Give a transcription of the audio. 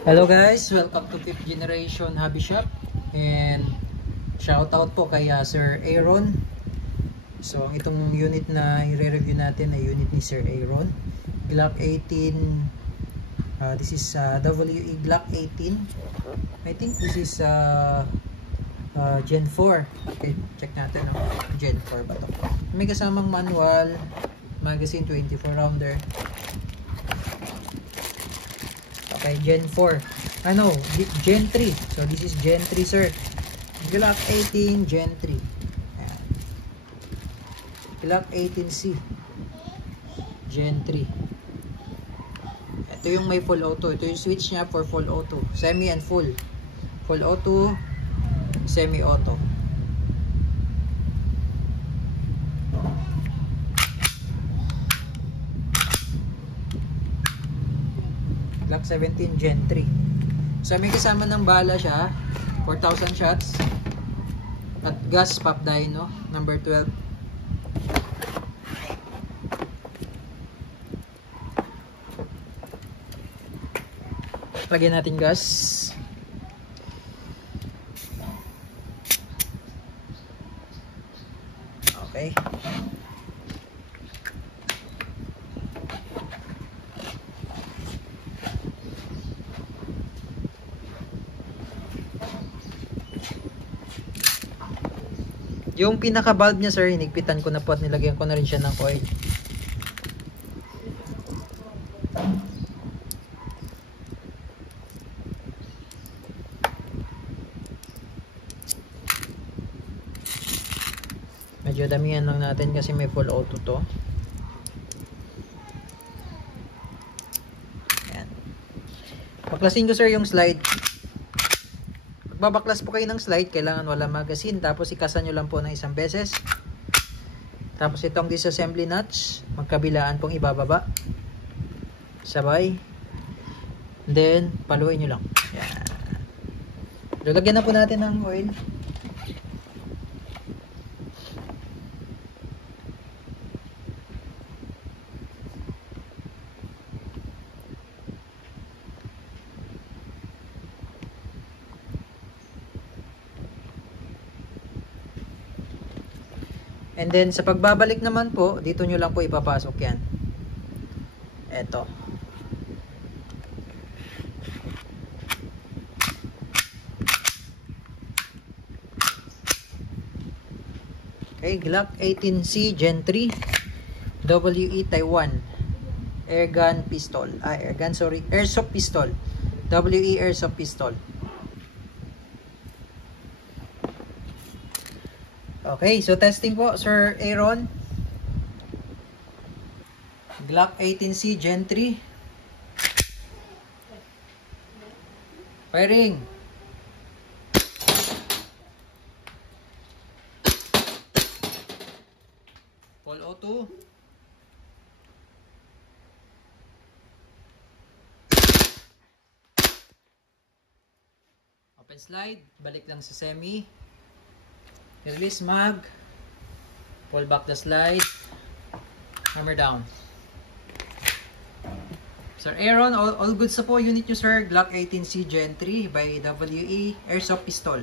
Hello guys, welcome to 5th Generation Hobby Shop, and shout out po kay Sir Aaron. So itong unit na i-review natin ay unit ni Sir Aaron, Glock 18. This is WE Glock 18. I think this is Gen 4. Okay, check natin. Gen 4 ba to? May kasamang manual, magazine, 24 rounder. Okay, Gen 4. Gen 3. So this is Gen 3, sir. Glock 18 Gen 3. Ayan. Glock 18C Gen 3. Ito yung may full auto. Ito yung switch niya for full auto. Semi and full. Full auto, semi auto. Glock 17 Gen 3. So may kasama ng bala siya, 4,000 shots. At gas pop dyno number 12. Lagyan natin gas. Okay. Yung pinaka valve niya, sir, hinigpitan ko na po at nilagyan ko na rin siya ng oil. Medyo damihan lang natin kasi may full auto to. Ayan. Baklasin ko, sir, yung slide. Babaklas po kayo ng slide, kailangan wala magazine, tapos ikasan nyo lang po ng isang beses. Tapos itong disassembly nuts, magkabilaan pong ibababa. Sabay. And then, paluin nyo lang. Yan. So, lagyan na po natin ng oil. And then sa pagbabalik naman po, dito nyo lang po ipapasok yan. Eto. Okay, Glock 18C Gen 3 WE Taiwan Airgun pistol. Airsoft pistol. WE Airsoft pistol. Okay, so testing po, Sir Aaron. Glock 18C Gen 3. Firing. Full auto. Open slide, balik lang sa semi. Release mag, pull back the slide, hammer down. Sir Aaron, all good sa po unit nyo, sir. Glock 18C Gen 3 by WE Airsoft Pistol.